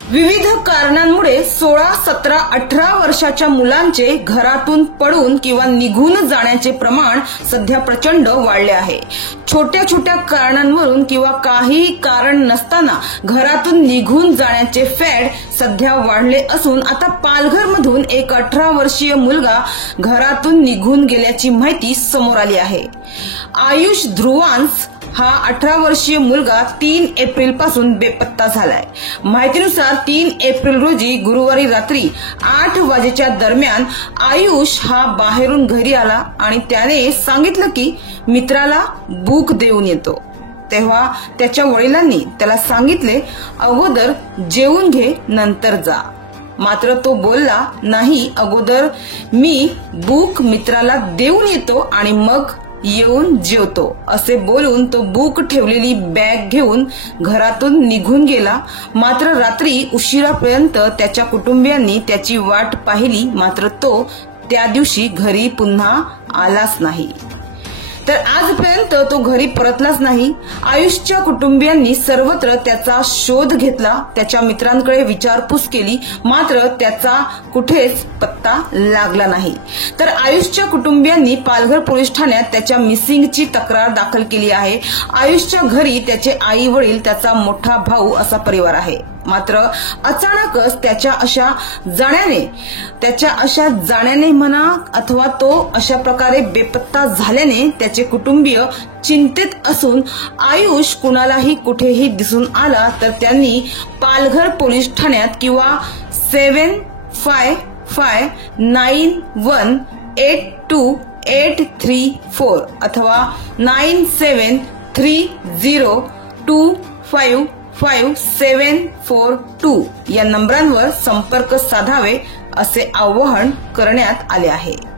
विविध कारणांमुळे 16, 17, 18 वर्षाच्या मुलांचे घरातून पडून किंवा निघून जाण्याचे प्रमाण सध्या प्रचंड वाढले आहे। छोट्या छोट्या कारणांवरून किंवा काही कारण नसताना घरातून निघून जाण्याचे फॅड सध्या वाढले असून आता पालघरमधून एक 18 वर्षीय मुलगा घरातून निघून गेल्याची माहिती समोर आली आहे। आयुष ध्रुवांस हा 18 वर्षीय मुलगा 3 एप्रिल पासून बेपत्ता झालाय। माहितीनुसार 3 एप्रिल रोजी गुरुवारी रात्री 8 वाजेच्या दरम्यान आयुष हा बाहेरून घरी आला आणि त्याने सांगितलं की मित्राला बुक देऊन येतो। तेव्हा त्याच्या वडिलांनी त्याला सांगितले अगोदर जेवून घे नंतर जा। मात्र तो बोलला नाही, अगोदर मी बुक मित्राला देऊन येतो आणि मग येऊन जेवतो असे बोलून तो बुक ठेवलेली बॅग घेऊन घरातून निघून गेला। मात्र रात्री उशिरापर्यंत त्याच्या कुटुंबियांनी त्याची वाट पाहिली, मात्र तो त्या दिवशी घरी पुन्हा आलाच नाही। तर आजपर्यंत तो घरी परतलाच नाही। आयुषच्या कुटुंबियांनी सर्वत्र त्याचा शोध घेतला, त्याच्या मित्रांकडे विचारपूस केली, मात्र त्याचा कुठेच पत्ता लागला नाही। तर आयुषच्या कुटुंबियांनी पालघर पोलीस ठाण्यात त्याच्या मिसिंगची तक्रार दाखल केली आहे। आयुषच्या घरी त्याचे आई वडील, त्याचा मोठा भाऊ असा परिवार आहे। मात्र अचानकच त्याच्या अशा जाण्याने म्हणा अथवा तो अशा प्रकारे बेपत्ता झाल्याने त्याचे कुटुंबीय चिंतित असून आयुष कुणालाही कुठेही दिसून आला तर त्यांनी पालघर पोलीस ठाण्यात किंवा 7559182834 अथवा 9730255742 या नंबरांवर संपर्क साधावे असे आवाहन करण्यात आले आहे।